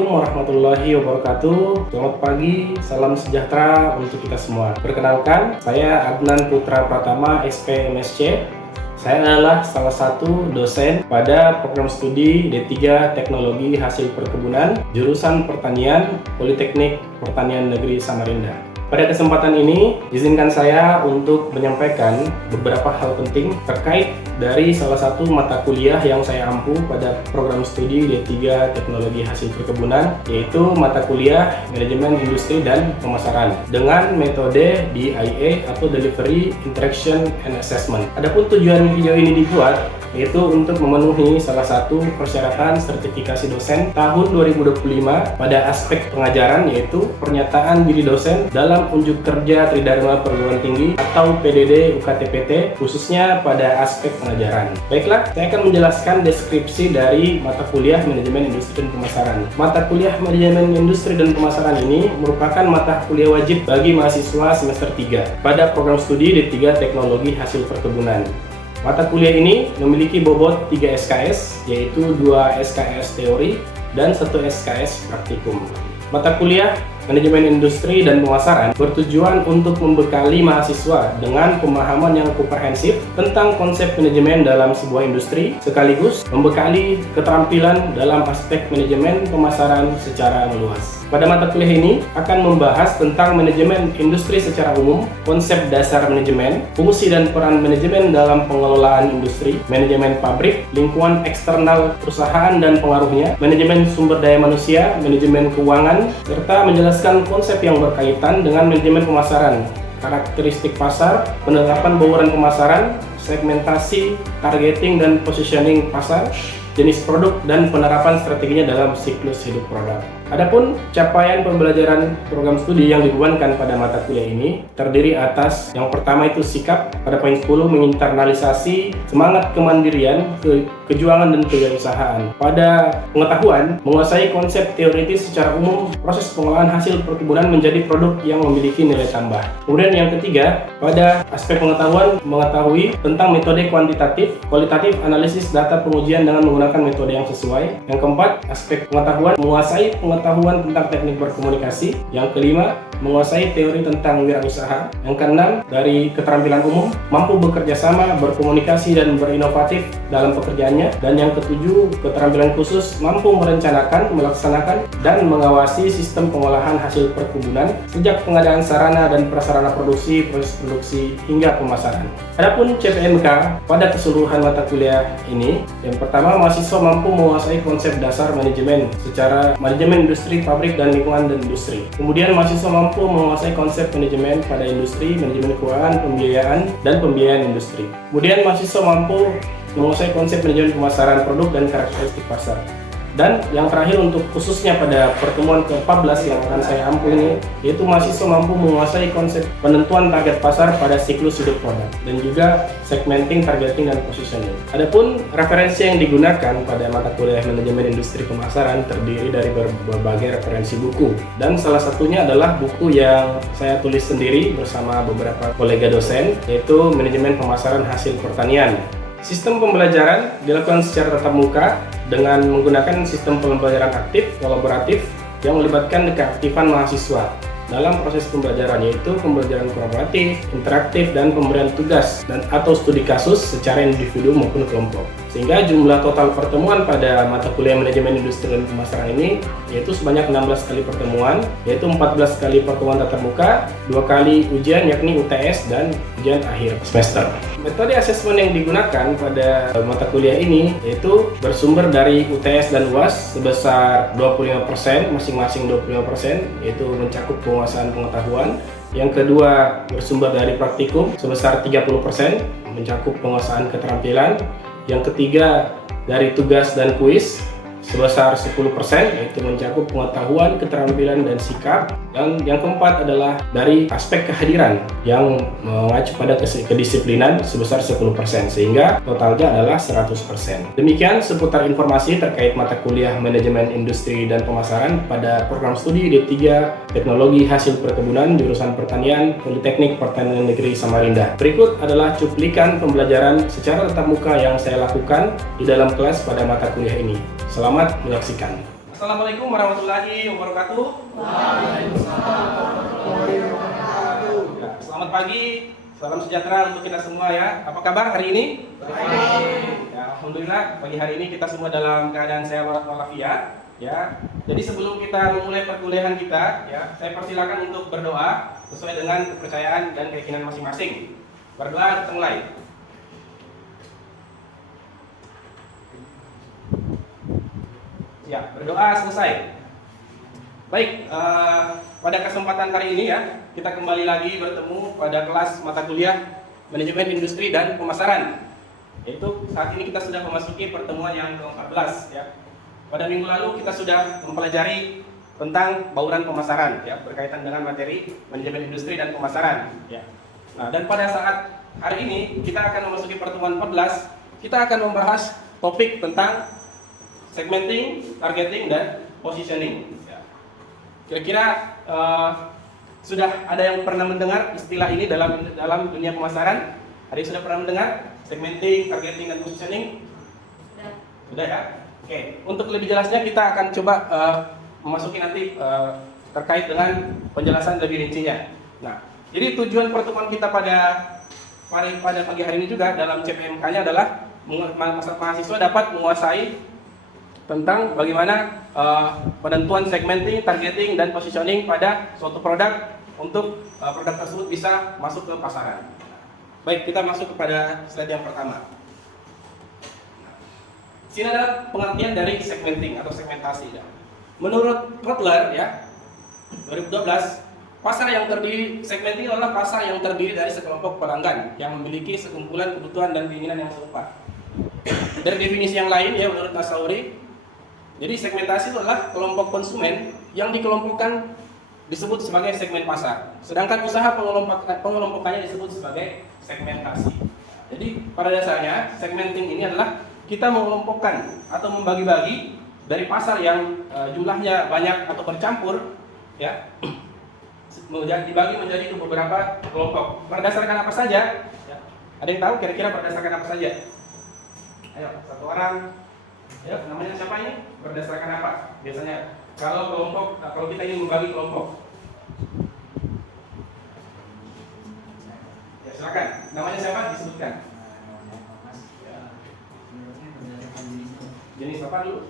Assalamualaikum warahmatullahi wabarakatuh. Selamat pagi, salam sejahtera untuk kita semua. Perkenalkan, saya Adnan Putra Pratama, SP MSc. Saya adalah salah satu dosen pada program studi D3 Teknologi Hasil Perkebunan, jurusan Pertanian, Politeknik Pertanian Negeri Samarinda. Pada kesempatan ini, izinkan saya untuk menyampaikan beberapa hal penting terkait dari salah satu mata kuliah yang saya ampu pada program studi D3 Teknologi Hasil Perkebunan, yaitu mata kuliah Manajemen Industri dan Pemasaran dengan metode DIA atau Delivery, Interaction, and Assessment. Adapun tujuan video ini dibuat yaitu untuk memenuhi salah satu persyaratan sertifikasi dosen tahun 2025 pada aspek pengajaran, yaitu pernyataan diri dosen dalam unjuk kerja Tridharma Perguruan Tinggi atau PDD UKT-PT, khususnya pada aspek pengajaran. Baiklah, saya akan menjelaskan deskripsi dari mata kuliah Manajemen Industri dan Pemasaran. Mata kuliah Manajemen Industri dan Pemasaran ini merupakan mata kuliah wajib bagi mahasiswa semester 3 pada program studi D3 Teknologi Hasil Perkebunan. Mata kuliah ini memiliki bobot 3 SKS, yaitu 2 SKS teori dan 1 SKS praktikum. Mata kuliah Manajemen Industri dan Pemasaran bertujuan untuk membekali mahasiswa dengan pemahaman yang komprehensif tentang konsep manajemen dalam sebuah industri, sekaligus membekali keterampilan dalam aspek manajemen pemasaran secara meluas. Pada mata kuliah ini akan membahas tentang manajemen industri secara umum, konsep dasar manajemen, fungsi dan peran manajemen dalam pengelolaan industri, manajemen pabrik, lingkungan eksternal perusahaan dan pengaruhnya, manajemen sumber daya manusia, manajemen keuangan, serta menjelaskan konsep yang berkaitan dengan manajemen pemasaran, karakteristik pasar, penerapan bauran pemasaran, segmentasi, targeting dan positioning pasar, jenis produk, dan penerapan strateginya dalam siklus hidup produk. Adapun capaian pembelajaran program studi yang dibebankan pada mata kuliah ini terdiri atas yang pertama itu sikap, pada poin 10 menginternalisasi semangat kemandirian, kejuangan dan kewirausahaan. Pada pengetahuan, menguasai konsep teoritis secara umum proses pengolahan hasil perkebunan menjadi produk yang memiliki nilai tambah. Kemudian yang ketiga, pada aspek pengetahuan, mengetahui tentang metode kuantitatif, kualitatif, analisis data pengujian dengan menggunakan metode yang sesuai. Yang keempat, aspek pengetahuan, menguasai pengetahuan tentang teknik berkomunikasi. Yang kelima, menguasai teori tentang wirausaha. Yang keenam, dari keterampilan umum, mampu bekerja sama, berkomunikasi dan berinovatif dalam pekerjaannya. Dan yang ketujuh, keterampilan khusus, mampu merencanakan, melaksanakan, dan mengawasi sistem pengolahan hasil perkebunan sejak pengadaan sarana dan prasarana produksi, proses produksi, hingga pemasaran. Adapun CPMK pada keseluruhan mata kuliah ini, yang pertama, mahasiswa mampu menguasai konsep dasar manajemen secara manajemen industri, pabrik, dan lingkungan dan industri. Kemudian mahasiswa mampu menguasai konsep manajemen pada industri, manajemen keuangan, pembiayaan, dan pembiayaan industri. Kemudian mahasiswa mampu menguasai konsep manajemen pemasaran produk dan karakteristik pasar. Dan yang terakhir untuk khususnya pada pertemuan ke-14 yang akan saya ampu ini, yaitu mahasiswa mampu menguasai konsep penentuan target pasar pada siklus hidup produk dan juga segmenting, targeting, dan positioning. Adapun referensi yang digunakan pada mata kuliah Manajemen Industri Pemasaran terdiri dari berbagai referensi buku, dan salah satunya adalah buku yang saya tulis sendiri bersama beberapa kolega dosen, yaitu Manajemen Pemasaran Hasil Pertanian. Sistem pembelajaran dilakukan secara tatap muka dengan menggunakan sistem pembelajaran aktif, kolaboratif yang melibatkan keaktifan mahasiswa dalam proses pembelajaran, yaitu pembelajaran kolaboratif, interaktif, dan pemberian tugas dan atau studi kasus secara individu maupun kelompok. Sehingga jumlah total pertemuan pada mata kuliah Manajemen Industri dan Pemasaran ini yaitu sebanyak 16 kali pertemuan, yaitu 14 kali pertemuan tatap muka, 2 kali ujian yakni UTS dan ujian akhir semester. Metode asesmen yang digunakan pada mata kuliah ini yaitu bersumber dari UTS dan UAS sebesar 25%, masing-masing 25%, yaitu mencakup penguasaan pengetahuan. Yang kedua, bersumber dari praktikum sebesar 30%, mencakup penguasaan keterampilan. Yang ketiga, dari tugas dan kuis sebesar 10%, yaitu mencakup pengetahuan, keterampilan, dan sikap. Dan yang keempat adalah dari aspek kehadiran yang mengacu pada kedisiplinan sebesar 10%, sehingga totalnya adalah 100%. Demikian seputar informasi terkait mata kuliah Manajemen Industri dan Pemasaran pada program studi D3 Teknologi Hasil Perkebunan jurusan Pertanian Politeknik Pertanian Negeri Samarinda. Berikut adalah cuplikan pembelajaran secara tatap muka yang saya lakukan di dalam kelas pada mata kuliah ini. Selamat menyaksikan. Assalamualaikum warahmatullahi wabarakatuh. Ya, selamat pagi, salam sejahtera untuk kita semua ya. Apa kabar hari ini? Baik. Ya, alhamdulillah pagi hari ini kita semua dalam keadaan sehat walafiat. Ya, jadi sebelum kita memulai perkuliahan kita, ya, saya persilakan untuk berdoa sesuai dengan kepercayaan dan keyakinan masing-masing. Berdoa kita mulai. Ya, berdoa selesai. Baik, pada kesempatan kali ini ya, kita kembali lagi bertemu pada kelas mata kuliah Manajemen Industri dan Pemasaran. Yaitu saat ini kita sudah memasuki pertemuan yang ke-14 ya. Pada minggu lalu kita sudah mempelajari tentang bauran pemasaran ya, berkaitan dengan materi Manajemen Industri dan Pemasaran ya. Nah, dan pada saat hari ini kita akan memasuki pertemuan 14, kita akan membahas topik tentang segmenting, targeting, dan positioning. Kira-kira sudah ada yang pernah mendengar istilah ini dalam dunia pemasaran? Ada yang sudah pernah mendengar segmenting, targeting, dan positioning? Sudah ya. Oke. Untuk lebih jelasnya kita akan coba memasuki nanti terkait dengan penjelasan lebih rincinya. Nah, jadi tujuan pertemuan kita pada pagi hari ini juga dalam CPMK-nya adalah mahasiswa dapat menguasai tentang bagaimana penentuan segmenting, targeting, dan positioning pada suatu produk untuk produk tersebut bisa masuk ke pasaran. Baik, kita masuk kepada slide yang pertama. Sini adalah pengertian dari segmenting atau segmentasi. Menurut Kotler ya, 2012, pasar yang terdiri segmenting adalah pasar yang terdiri dari sekelompok pelanggan yang memiliki sekumpulan kebutuhan dan keinginan yang serupa. Dari definisi yang lain ya, menurut Nasauri, jadi segmentasi itu adalah kelompok konsumen yang dikelompokkan disebut sebagai segmen pasar. Sedangkan usaha pengelompokannya disebut sebagai segmentasi. Jadi pada dasarnya segmenting ini adalah kita mengelompokkan atau membagi-bagi dari pasar yang jumlahnya banyak atau bercampur, ya, dibagi menjadi beberapa kelompok. Berdasarkan apa saja? Ya. Ada yang tahu kira-kira berdasarkan apa saja? Ayo, satu orang. Ya, namanya siapa ini? Berdasarkan apa? Biasanya kalau kelompok, kalau kita ingin membagi kelompok. Ya, silakan. Namanya siapa? Disebutkan. Jenis apa dulu?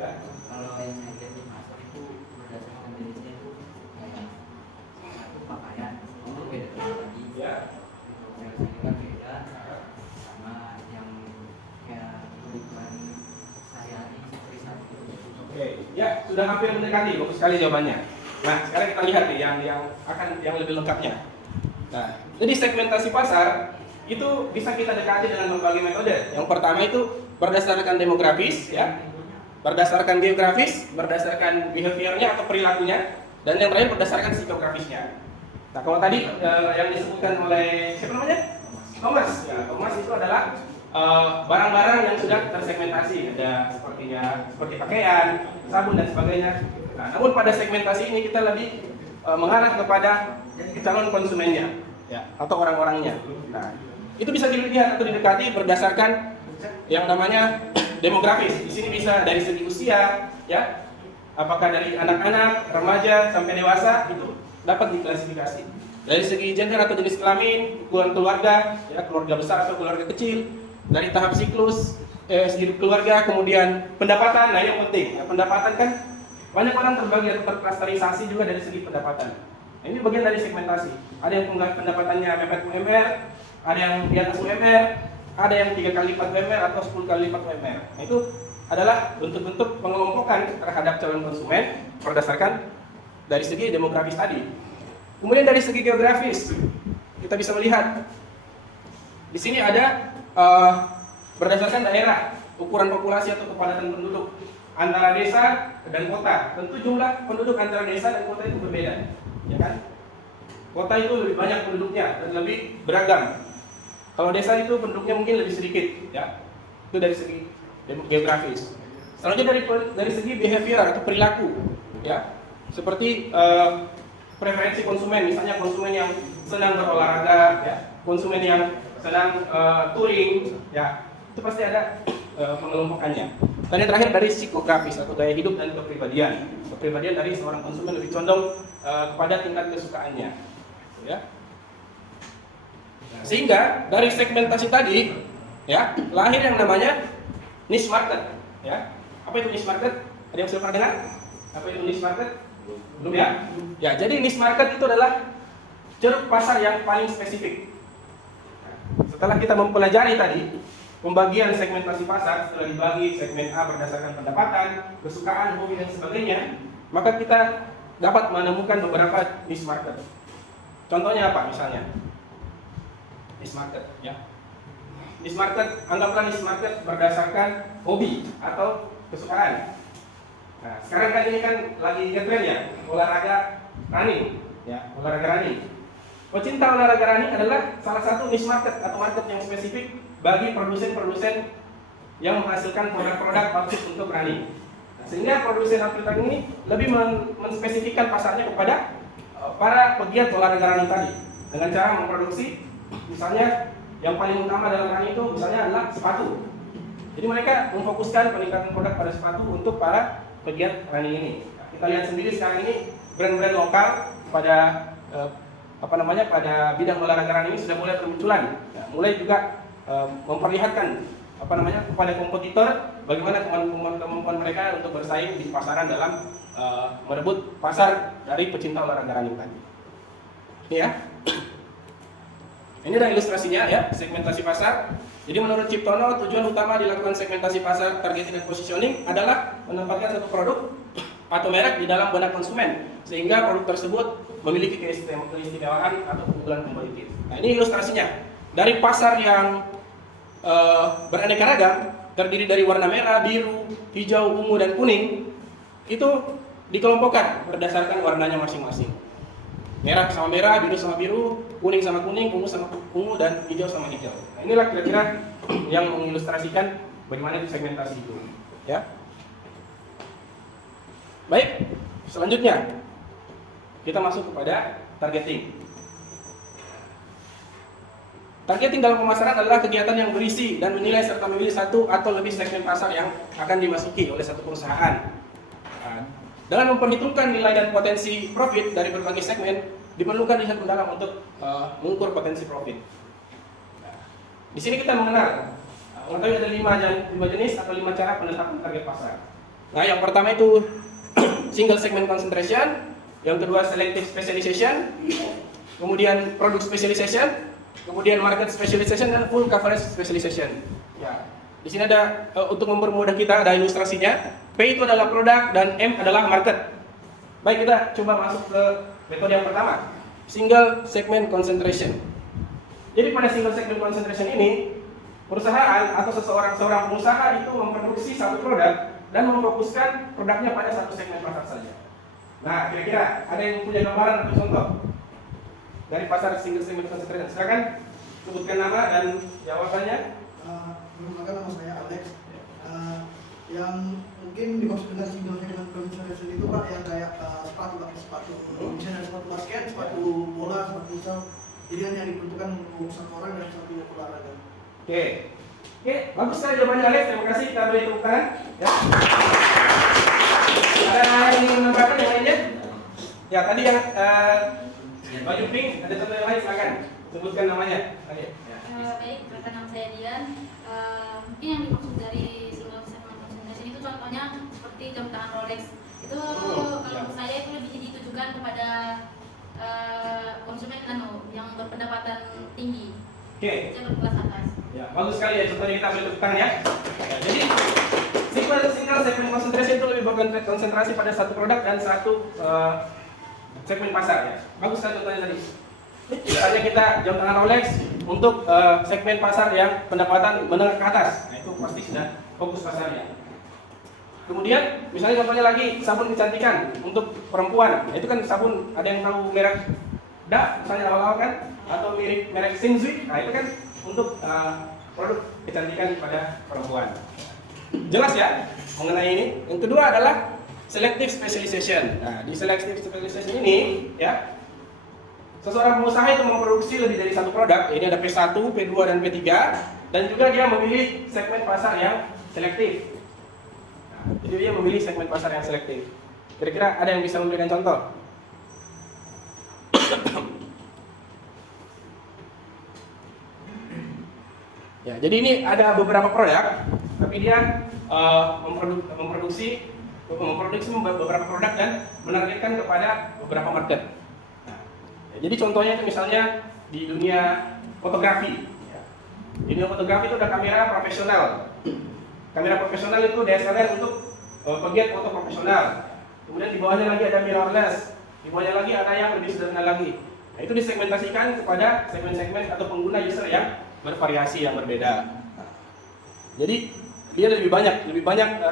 Ya. Kalau yang saya lihat di pasar itu berdasarkan jenisnya itu kayak satu pakaian itu beda lagi. Ya. Kan beda sama yang kayak kebutuhan sehari-hari seperti saat itu. Oke, ya sudah hampir mendekati, bagus sekali jawabannya. Nah, sekarang kita lihat nih yang lebih lengkapnya. Nah, jadi segmentasi pasar itu bisa kita dekati dengan berbagai metode. Yang pertama itu berdasarkan demografis, ya, berdasarkan geografis, berdasarkan behaviornya atau perilakunya, dan yang terakhir berdasarkan psikografisnya. Nah, kalau tadi yang disebutkan oleh siapa namanya? Thomas. Ya, Thomas itu adalah barang-barang yang sudah tersegmentasi, ada seperti pakaian, sabun dan sebagainya. Nah, namun pada segmentasi ini kita lebih mengarah kepada calon konsumennya, ya, atau orang-orangnya. Nah, itu bisa dilihat atau didekati berdasarkan yang namanya demografis. Di sini bisa dari segi usia, ya, apakah dari anak-anak, remaja sampai dewasa, itu dapat diklasifikasi. Dari segi gender atau jenis kelamin, keluarga, ya, keluarga besar atau keluarga kecil, dari tahap siklus hidup keluarga, kemudian pendapatan. Nah, yang penting, ya, pendapatan kan banyak orang terbagi atau terklasterisasi juga dari segi pendapatan. Nah, ini bagian dari segmentasi. Ada yang pendapatannya mepet UMR, ada yang di atas UMR, ada yang 3 kali lipat UMR atau 10 kali lipat UMR. Nah, itu adalah bentuk-bentuk pengelompokan terhadap calon konsumen berdasarkan dari segi demografis tadi. Kemudian dari segi geografis, kita bisa melihat di sini ada berdasarkan daerah, ukuran populasi atau kepadatan penduduk antara desa dan kota. Tentu jumlah penduduk antara desa dan kota itu berbeda, ya kan? Kota itu lebih banyak penduduknya dan lebih beragam. Kalau desa itu penduduknya mungkin lebih sedikit, ya. Itu dari segi geografis. Selanjutnya dari segi behavior atau perilaku, ya. Seperti preferensi konsumen, misalnya konsumen yang senang berolahraga, ya, konsumen yang sedang touring, ya itu pasti ada pengelompokannya. Dan yang terakhir dari psikografis atau gaya hidup dan kepribadian. Kepribadian dari seorang konsumen lebih condong kepada tingkat kesukaannya, ya. Sehingga dari segmentasi tadi, ya, lahir yang namanya niche market, ya. Apa itu niche market? Ada yang sudah pernah dengar? Apa itu niche market? Belum ya? Ya, jadi niche market itu adalah ceruk pasar yang paling spesifik. Setelah kita mempelajari tadi pembagian segmentasi pasar, setelah dibagi segmen A berdasarkan pendapatan, kesukaan, hobi dan sebagainya, maka kita dapat menemukan beberapa niche market. Contohnya apa misalnya? Niche market, ya. Niche market, anggaplah niche market berdasarkan hobi atau kesukaan. Nah, sekarang kan ini kan lagi ngetren ya, olahraga running, ya, olahraga running. Pecinta olahraga running adalah salah satu niche market atau market yang spesifik bagi produsen-produsen yang menghasilkan produk-produk outfit untuk running. Nah, sehingga produsen outfit running ini lebih menspesifikkan pasarnya kepada para pegiat olahraga running tadi dengan cara memproduksi, misalnya yang paling utama dalam running itu misalnya adalah sepatu. Jadi mereka memfokuskan peningkatan produk pada sepatu untuk para pegiat running ini. Nah, kita lihat sendiri sekarang ini brand-brand lokal pada pada bidang olahraga running ini sudah mulai bermunculan. Nah, mulai juga memperlihatkan kepada kompetitor bagaimana kemampuan mereka untuk bersaing di pasaran dalam merebut pasar dari pecinta olahraga running tadi. Ini ya. Ini adalah ilustrasinya ya, segmentasi pasar. Jadi menurut Ciptono, tujuan utama dilakukan segmentasi pasar, targeting dan positioning adalah menempatkan satu produk atau merek di dalam benak konsumen sehingga produk tersebut memiliki keistimewaan atau keunggulan kompetitif. Nah, ini ilustrasinya. Dari pasar yang beraneka ragam, terdiri dari warna merah, biru, hijau, ungu, dan kuning, itu dikelompokkan berdasarkan warnanya masing-masing. Merah sama merah, biru sama biru, kuning sama kuning, ungu sama ungu, dan hijau sama hijau. Nah, inilah kira-kira yang mengilustrasikan bagaimana segmentasi itu. Ya. Baik, selanjutnya kita masuk kepada targeting. Targeting dalam pemasaran adalah kegiatan yang berisi dan menilai serta memilih satu atau lebih segmen pasar yang akan dimasuki oleh satu perusahaan. Dalam memperhitungkan nilai dan potensi profit dari berbagai segmen, diperlukan riset mendalam untuk mengukur potensi profit. Di sini kita mengenal, mengetahui ada 5 jenis atau 5 cara penetapan target pasar. Nah, yang pertama itu single segment concentration, yang kedua selective specialization, kemudian product specialization, kemudian market specialization, dan full coverage specialization. Ya, di sini ada untuk mempermudah kita ada ilustrasinya. P itu adalah produk dan M adalah market. Baik, kita coba masuk ke metode yang pertama, single segment concentration. Jadi pada single segment concentration ini, perusahaan atau seorang pengusaha itu memproduksi satu produk dan memfokuskan produknya pada satu segmen pasar saja. Nah, kira-kira ada yang punya gambaran atau contoh dari pasar single segment concentration? Silakan sebutkan nama dan jawabannya. Perkenalkan, nama saya Alex. Yang mungkin dimaksud dengan single segment concentration itu Pak yang kayak sepatu. Misalnya sepatu basket, sepatu bola, sepatu futsal. Jadi kan yang diperuntukkan untuk satu orang dan satu olahraga. Oke, bagus sekali jawabannya Alex. Terima kasih, kita beri tepuk tangan. Ya. Ada yang ingin menambahkan yang lainnya? Ya, tadi yang baju pink, ada contoh yang lain, silakan sebutkan namanya. Baik, perkenalkan nama saya Dian. Mungkin yang dimaksud dari single segment concentration itu contohnya seperti jam tangan Rolex. Itu kalau saya itu lebih ditujukan kepada konsumen yang berpendapatan tinggi. Oke. Saya berkelas atas. Ya, bagus sekali ya, contohnya kita ambil tepuk tangan ya. Jadi single segment concentration itu lebih berkonsentrasi pada satu produk dan satu segmen pasar ya. Bagus sekali contohnya tadi. Misalnya kita jam tangan Rolex untuk segmen pasar yang pendapatan menengah ke atas. Nah, itu pasti sudah fokus pasarnya. Kemudian misalnya contohnya lagi sabun kecantikan untuk perempuan. Nah, itu kan sabun, ada yang tahu merek Da misalnya awal-awal kan, atau merek Shinzui. Nah, itu kan untuk produk kecantikan pada perempuan. Jelas ya mengenai ini. Yang kedua adalah selective specialization. Nah, di selective specialization ini ya, seseorang pengusaha itu memproduksi lebih dari satu produk. Ini ada P1, P2, dan P3, dan juga dia memilih segmen pasar yang selektif. Nah, jadi dia memilih segmen pasar yang selektif. Kira-kira ada yang bisa memberikan contoh? Ya, jadi ini ada beberapa produk, tapi dia memproduksi beberapa produk dan menargetkan kepada beberapa market. Nah, ya, jadi contohnya itu misalnya di dunia fotografi. Ya. Di dunia fotografi itu ada kamera profesional. Kamera profesional itu DSLR untuk pegiat foto profesional. Kemudian di bawahnya lagi ada mirrorless. Di bawahnya lagi ada yang lebih sederhana lagi. Nah, itu disegmentasikan kepada segmen-segmen atau pengguna user yang bervariasi, yang berbeda. Jadi dia lebih banyak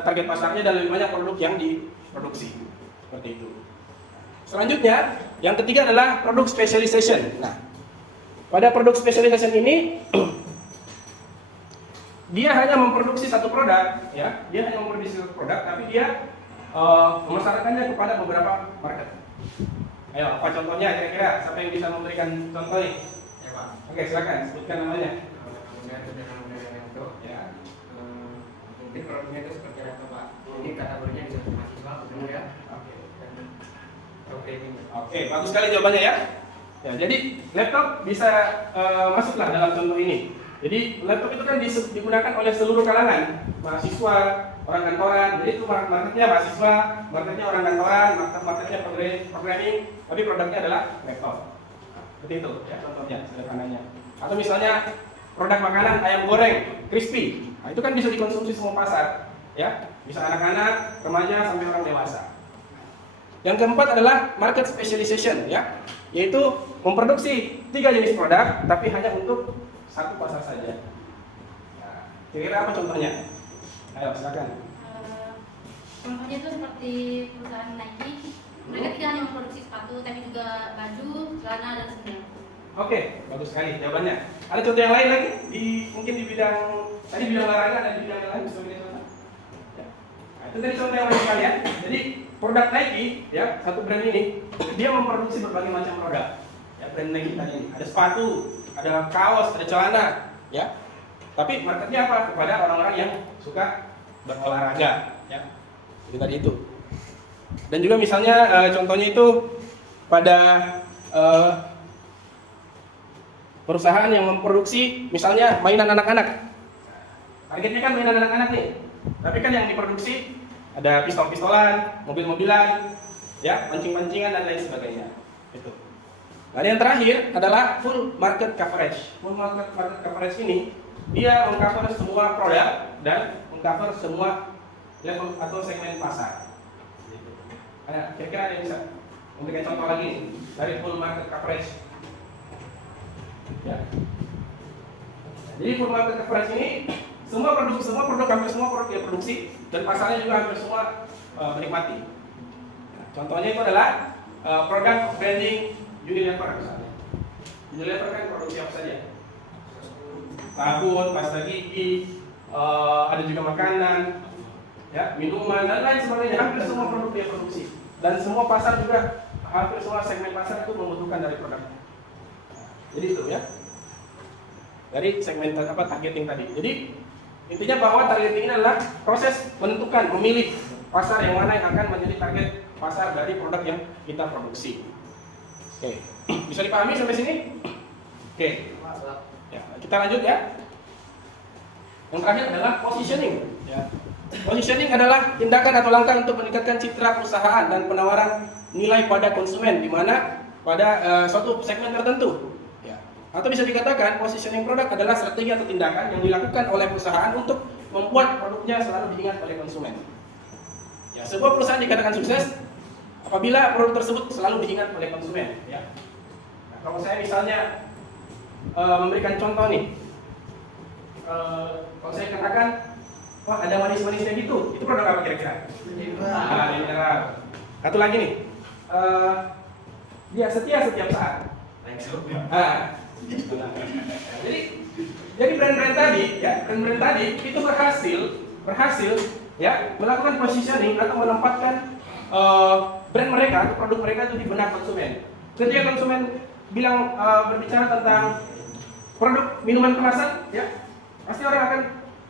target pasarnya dan lebih banyak produk yang diproduksi. Seperti itu. Selanjutnya, yang ketiga adalah produk specialization. Nah, pada produk specialization ini dia hanya memproduksi satu produk, ya. Dia hanya memproduksi satu produk, tapi dia memasarkannya kepada beberapa market. Ayo, apa contohnya kira-kira? Siapa yang bisa memberikan contoh nih? Ya Pak. Oke, silakan sebutkan namanya. Ya. Mungkin produknya itu seperti apa Pak? Mungkin kategorinya bisa untuk mahasiswa, benar ya? Oke. Dan programming. Oke, bagus sekali jawabannya ya. Ya, jadi laptop bisa masuklah dalam contoh ini. Jadi laptop itu kan digunakan oleh seluruh kalangan, mahasiswa, orang kantoran. Jadi itu marketnya mahasiswa, marketnya orang kantoran, marketnya programming, tapi produknya adalah laptop. Seperti itu ya contohnya sederhananya. Atau misalnya produk makanan ayam goreng, crispy. Nah, itu kan bisa dikonsumsi semua pasar, ya. Bisa anak-anak, remaja sampai orang dewasa. Yang keempat adalah market specialization, ya, yaitu memproduksi 3 jenis produk tapi hanya untuk satu pasar saja. Nah, kira-kira apa contohnya? Ayo silakan. Contohnya itu seperti perusahaan Nike. Mereka tidak hanya memproduksi sepatu, tapi juga baju, celana, dan sendal. Oke, bagus sekali jawabannya. Ada contoh yang lain lagi? Mungkin di bidang tadi bidang olahraga dan di bidang yang lain bisa berikan contoh. Ya. Nah, itu tadi contoh yang lain sekalian. Jadi produk Nike, ya, satu brand ini dia memproduksi berbagai macam produk. Ya, brand Nike tadi ini ada sepatu, ada kaos, ada celana, ya. Tapi marketnya apa? Kepada orang-orang yang suka berolahraga, ya. Jadi tadi itu. Dan juga misalnya contohnya itu pada perusahaan yang memproduksi misalnya mainan anak-anak. Targetnya kan mainan anak-anak nih. Tapi kan yang diproduksi ada pistol-pistolan, mobil-mobilan, ya, pancing-pancingan dan lain sebagainya. Itu. Nah, yang terakhir adalah full market coverage. Full market coverage ini dia mengcover semua produk dan mengcover semua level atau segmen pasar. Nah, kira-kira ada yang bisa memberikan contoh lagi nih, dari full market coverage. Ya. Jadi full market coverage ini semua produk hampir semua produk dia produksi dan pasarnya juga hampir semua menikmati. Nah, contohnya itu adalah produk branding Unilever misalnya. Unilever kan produksi apa saja? Sabun, pasta gigi, ada juga makanan, ya, minuman dan lain sebagainya. Hampir semua produk dia produksi dan semua pasar juga hampir semua segmen pasar itu membutuhkan dari produknya. Jadi itu ya. Dari segmen targeting tadi. Jadi intinya bahwa targeting ini adalah proses menentukan, memilih pasar yang mana yang akan menjadi target pasar dari produk yang kita produksi. Oke, bisa dipahami sampai sini? Oke, ya, kita lanjut ya. Yang terakhir adalah positioning. Ya. Positioning adalah tindakan atau langkah untuk meningkatkan citra perusahaan dan penawaran nilai pada konsumen, di mana pada suatu segmen tertentu. Ya. Atau bisa dikatakan positioning produk adalah strategi atau tindakan yang dilakukan oleh perusahaan untuk membuat produknya selalu diingat oleh konsumen. Ya, sebuah perusahaan dikatakan sukses apabila produk tersebut selalu diingat oleh konsumen. Ya. Nah, kalau saya misalnya memberikan contoh nih, kalau saya katakan, wah ada manis-manisnya gitu, itu produk apa kira-kira? Mineral. Satu lagi nih, dia setia setiap saat. Jadi brand-brand tadi, ya, brand-brand tadi itu berhasil, ya, melakukan positioning atau menempatkan brand mereka atau produk mereka itu di benak konsumen. Ketika konsumen bilang berbicara tentang produk minuman kemasan, ya pasti orang akan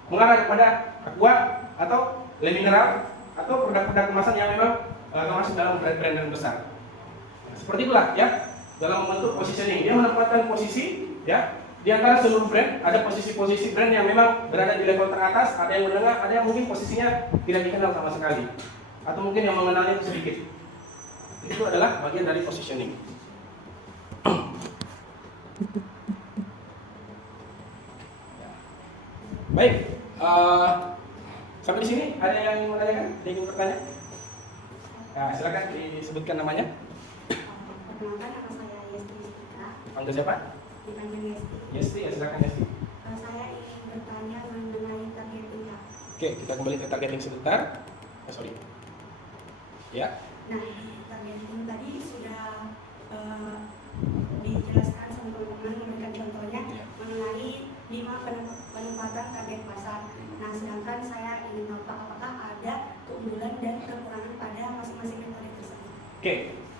mengarah kepada aqua atau le mineral atau produk-produk kemasan yang memang termasuk dalam brand-brand yang besar. Nah, seperti itulah ya dalam membentuk positioning. Dia menempatkan posisi ya di antara seluruh brand. Ada posisi-posisi brand yang memang berada di level teratas, ada yang menengah, ada yang mungkin posisinya tidak dikenal sama sekali, atau mungkin yang mengenalnya sedikit. Itu adalah bagian dari positioning. Baik, sampai di sini ada yang ingin menanyakan? Ada yang ingin bertanya? Nah, silakan disebutkan namanya. Perkenalkan, nama saya Yesti Fitra. Panggil siapa? Dipanggil Yesti. Yesti, ya silakan Yesti. Saya ingin bertanya mengenai targetingnya. Oke, kita kembali ke targeting sebentar. Sorry. Ya. Nah, targeting tadi sudah dijelaskan sama teman-teman, memberikan contohnya mengenai 5 penempatan target pasar. Nah, sedangkan saya ingin tahu apakah ada keunggulan dan kekurangan pada masing-masing metode tersebut. Oke.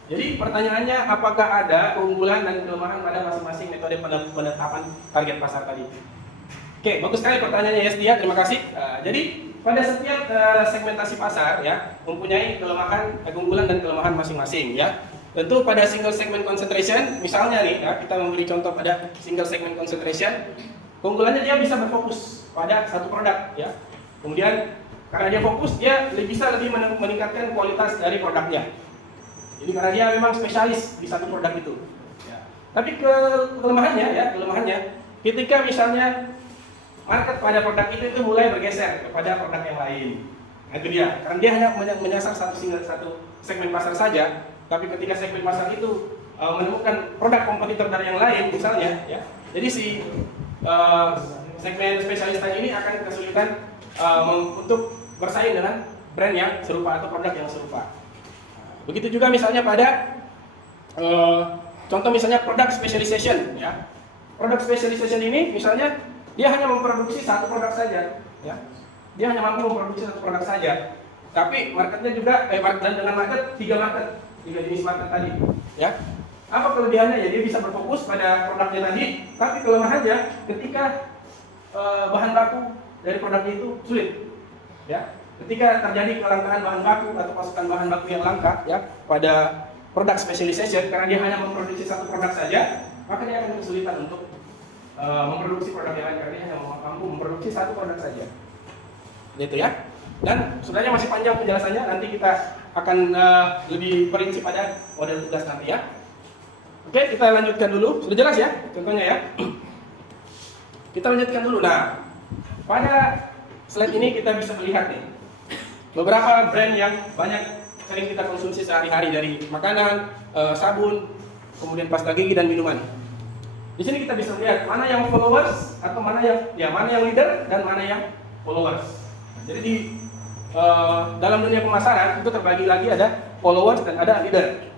Jadi pertanyaannya apakah ada keunggulan dan kelemahan pada masing-masing metode penetapan target pasar tadi? Oke, bagus sekali pertanyaannya Yesti ya, terima kasih. Jadi pada setiap segmentasi pasar ya mempunyai keunggulan dan kelemahan masing-masing ya. Tentu pada single segment concentration, misalnya nih ya, kita memberi contoh pada single segment concentration, keunggulannya dia bisa berfokus pada satu produk ya. Kemudian karena dia fokus, dia bisa lebih meningkatkan kualitas dari produknya. Jadi karena dia memang spesialis di satu produk itu. Ya. Tapi kelemahannya, ketika misalnya market pada produk itu mulai bergeser kepada produk yang lain. Nah, itu dia. Karena dia hanya menyasar satu segmen pasar saja. Tapi ketika segmen pasar itu menemukan produk kompetitor dari yang lain, misalnya, ya, jadi si segmen spesialis tadi ini akan kesulitan untuk bersaing dengan brand yang serupa atau produk yang serupa. Begitu juga misalnya pada contoh misalnya product specialization, ya. Product specialization ini misalnya dia hanya memproduksi satu produk saja, ya. Dia hanya mampu memproduksi satu produk saja. Tapi marketnya juga dengan market tiga jenis market tadi, ya. Apa kelebihannya? Ya dia bisa berfokus pada produknya tadi, tapi kelemahannya ketika bahan baku dari produknya itu sulit, ya. Ketika terjadi kelangkaan bahan baku atau pasukan bahan baku yang langka, ya, pada product specialization karena dia hanya memproduksi satu produk saja, maka dia akan kesulitan untuk memproduksi produk yang lain karena dia hanya mampu memproduksi satu produk saja. Gitu ya. Dan sebenarnya masih panjang penjelasannya, nanti kita akan lebih perinci pada model tugas nanti ya. Oke, kita lanjutkan dulu. Sudah jelas ya contohnya ya. Kita lanjutkan dulu. Nah, pada slide ini kita bisa melihat nih beberapa brand yang sering kita konsumsi sehari-hari, dari makanan, sabun, kemudian pasta gigi dan minuman. Di sini kita bisa melihat mana yang followers atau mana yang leader dan mana yang followers. Jadi di dalam dunia pemasaran itu terbagi lagi ada followers dan ada leader.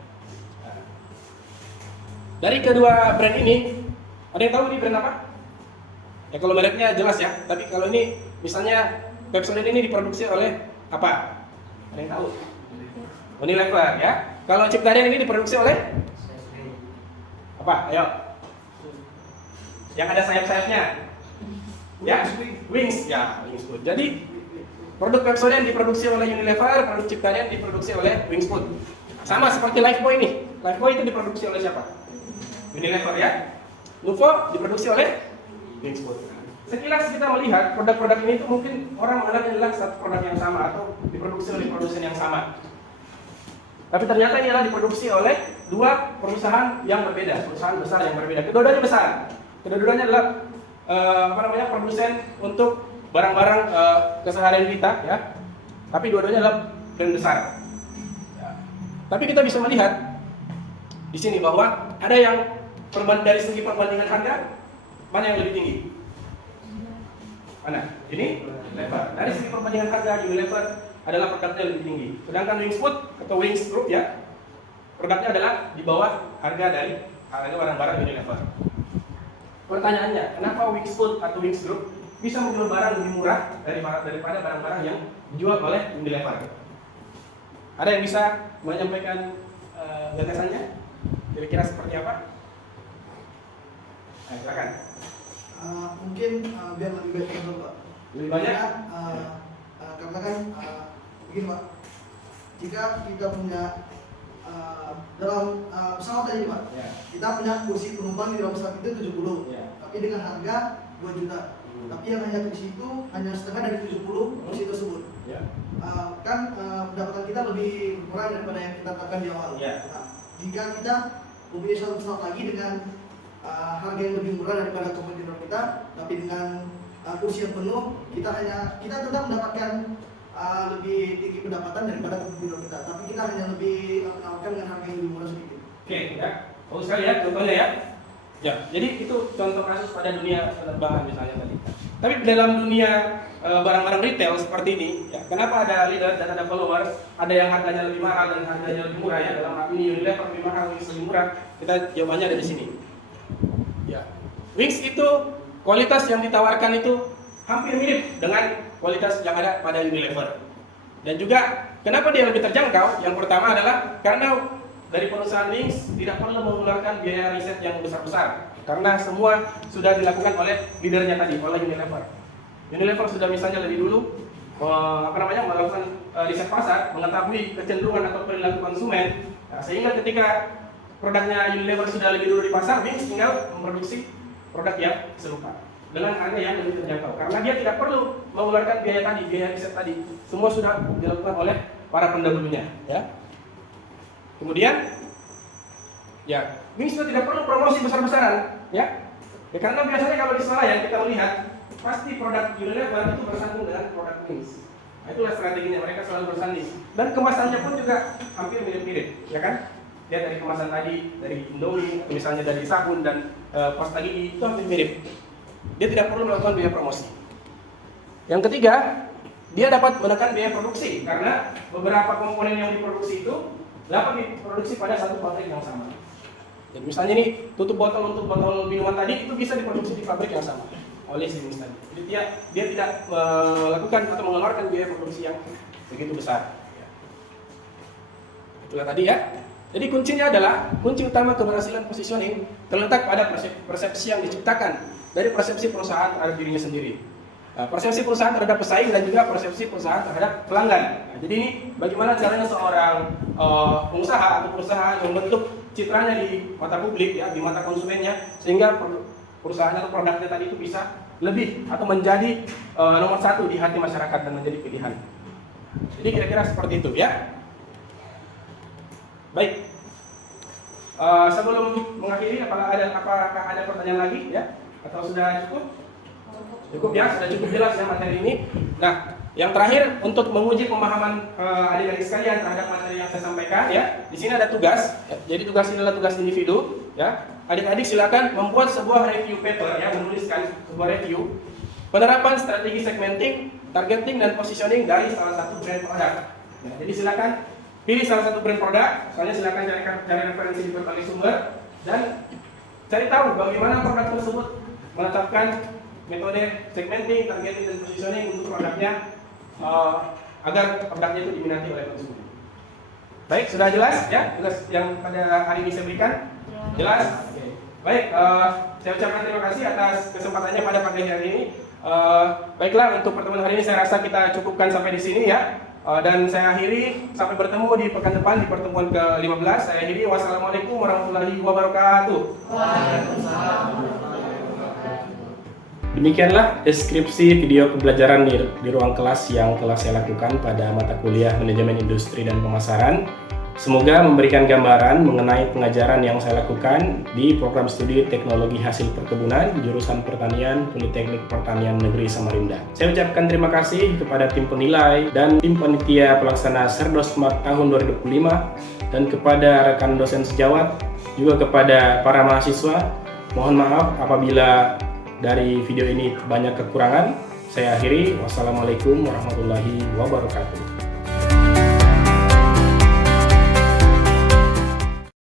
Dari kedua brand ini, ada yang tahu ini brand apa? Ya kalau mereknya jelas ya, tapi kalau ini misalnya Pepsodent ini diproduksi oleh apa? Ada yang tahu? Unilever ya. Kalau Ciptadian ini diproduksi oleh apa? Ayo. Yang ada sayap-sayapnya. Ya, Wings ya, Wings Food. Jadi produk Pepsodent diproduksi oleh Unilever, produk Ciptadian diproduksi oleh Wings Food. Sama seperti Lifebuoy ini. Lifebuoy itu diproduksi oleh siapa? Unilever ya. Nuvo diproduksi oleh Wings Food. Sekilas kita melihat produk-produk ini itu mungkin orang menganggap adalah satu produk yang sama atau diproduksi oleh produsen yang sama. Tapi ternyata ini adalah diproduksi oleh dua perusahaan yang berbeda, perusahaan besar yang berbeda. Kedua-duanya besar. Kedua-duanya adalah produsen untuk barang-barang keseharian kita, ya. Tapi dua-duanya adalah brand besar. Ya. Tapi kita bisa melihat di sini bahwa ada yang dari segi perbandingan harga mana yang lebih tinggi? Mana? Ini Unilever. Dari segi perbandingan harga Unilever adalah produknya lebih tinggi. Sedangkan Wings Food atau Wings Group ya, produknya adalah di bawah harga dari harga barang-barang Unilever. Pertanyaannya, kenapa Wings Food atau Wings Group bisa menjual barang lebih murah daripada barang-barang yang dijual oleh Unilever? Ada yang bisa menyampaikan gagasannya? Kira-kira seperti apa? Nah, silakan. Mungkin biar lebih baik contoh Pak. Lebih banyak? Karena kan begini Pak, jika kita punya dalam pesawat tadi Pak, Ya. kita punya kursi penumpang di dalam pesawat itu 70, Ya. tapi dengan harga 2 juta. Tapi yang hanya kursi itu hanya setengah dari 70 kursi tersebut. Ya. Pendapatan kita lebih kurang daripada yang kita tetapkan di awal. Ya. Nah, jika kita mempunyai satu pesawat lagi dengan harga yang lebih murah daripada kompetitor kita, tapi dengan kursi yang penuh, kita tetap mendapatkan lebih tinggi pendapatan daripada kompetitor kita, tapi kita hanya lebih menawarkan dengan harga yang lebih murah sedikit. Oke, ya. Bagus sekali ya contohnya ya. Ya, jadi itu contoh kasus pada dunia penerbangan misalnya tadi. Tapi dalam dunia barang-barang retail seperti ini, ya, kenapa ada leader dan ada followers, ada yang harganya lebih mahal dan harganya lebih murah ya. Dalam hal ini Unilever lebih mahal, Wings lebih murah. Kita jawabannya ada di sini. Ya, Wings itu kualitas yang ditawarkan itu hampir mirip dengan kualitas yang ada pada Unilever. Dan juga kenapa dia lebih terjangkau? Yang pertama adalah karena dari perusahaan Wings tidak perlu mengeluarkan biaya riset yang besar-besar karena semua sudah dilakukan oleh leadernya tadi, oleh Unilever. Unilever sudah misalnya lebih dulu melakukan riset pasar, mengetahui kecenderungan atau perilaku konsumen, nah, sehingga ketika produknya Unilever sudah lebih dulu di pasar, Wings tinggal memproduksi produk yang serupa dengan harga yang lebih terjangkau karena dia tidak perlu mengeluarkan biaya riset tadi, semua sudah dilakukan oleh para pendahulunya, ya. Kemudian, ya, Wings juga tidak perlu promosi besar-besaran, ya. Karena biasanya kalau di swalayan kita melihat pasti produk Unilever itu bersanding dengan produk Wings. Nah, itulah strateginya, mereka selalu bersanding. Dan kemasannya pun juga hampir mirip-mirip, ya kan? Dia dari kemasan tadi, dari Indomie, misalnya dari sabun dan pasta gigi itu hampir mirip. Dia tidak perlu melakukan biaya promosi. Yang ketiga, dia dapat menekan biaya produksi karena beberapa komponen yang diproduksi itu dapat diproduksi pada satu pabrik yang sama. Jadi misalnya ini tutup botol untuk botol minuman tadi itu bisa diproduksi di pabrik yang sama oleh si Wings tadi. Jadi dia tidak melakukan atau mengeluarkan biaya produksi yang begitu besar. Itulah tadi ya. Jadi kuncinya adalah kunci utama keberhasilan positioning terletak pada persepsi yang diciptakan dari persepsi perusahaan terhadap dirinya sendiri. Persepsi perusahaan terhadap pesaing dan juga persepsi perusahaan terhadap pelanggan. Nah, jadi ini bagaimana caranya seorang pengusaha atau perusahaan membentuk citranya di mata publik, ya, di mata konsumennya, sehingga perusahaan atau produknya tadi itu bisa lebih atau menjadi nomor satu di hati masyarakat dan menjadi pilihan. Jadi kira-kira seperti itu, ya. Baik. Sebelum mengakhiri, apakah ada pertanyaan lagi, ya? Atau sudah cukup? Cukup ya, sudah cukup jelas ya materi ini. Nah, yang terakhir untuk menguji pemahaman adik-adik sekalian terhadap materi yang saya sampaikan, ya. Di sini ada tugas. Ya. Jadi tugas ini adalah tugas individu, ya. Adik-adik silakan membuat sebuah review paper, ya, menuliskan sebuah review penerapan strategi segmenting, targeting dan positioning dari salah satu brand produk. Ya, jadi silakan pilih salah satu brand produk, soalnya silakan cari referensi di berbagai sumber dan cari tahu bagaimana produk tersebut menetapkan metode segmenting, targeting, dan positioning untuk produknya agar produknya itu diminati oleh konsumen. Baik, sudah jelas ya? Jelas yang pada hari ini saya berikan? Jelas? Oke. Baik, saya ucapkan terima kasih atas kesempatannya pada pagi hari ini. Baiklah, untuk pertemuan hari ini saya rasa kita cukupkan sampai di sini ya. Dan saya akhiri, sampai bertemu di pekan depan di pertemuan ke-15. Saya akhiri, wassalamualaikum warahmatullahi wabarakatuh. Waalaikumsalam. Demikianlah deskripsi video pembelajaran di ruang kelas yang telah saya lakukan pada mata kuliah Manajemen Industri dan Pemasaran. Semoga memberikan gambaran mengenai pengajaran yang saya lakukan di program studi Teknologi Hasil Perkebunan jurusan Pertanian Politeknik Pertanian Negeri Samarinda. Saya ucapkan terima kasih kepada tim penilai dan tim panitia pelaksana Serdosmart tahun 2025 dan kepada rekan dosen sejawat, juga kepada para mahasiswa. Mohon maaf apabila dari video ini banyak kekurangan. Saya akhiri, wassalamualaikum warahmatullahi wabarakatuh.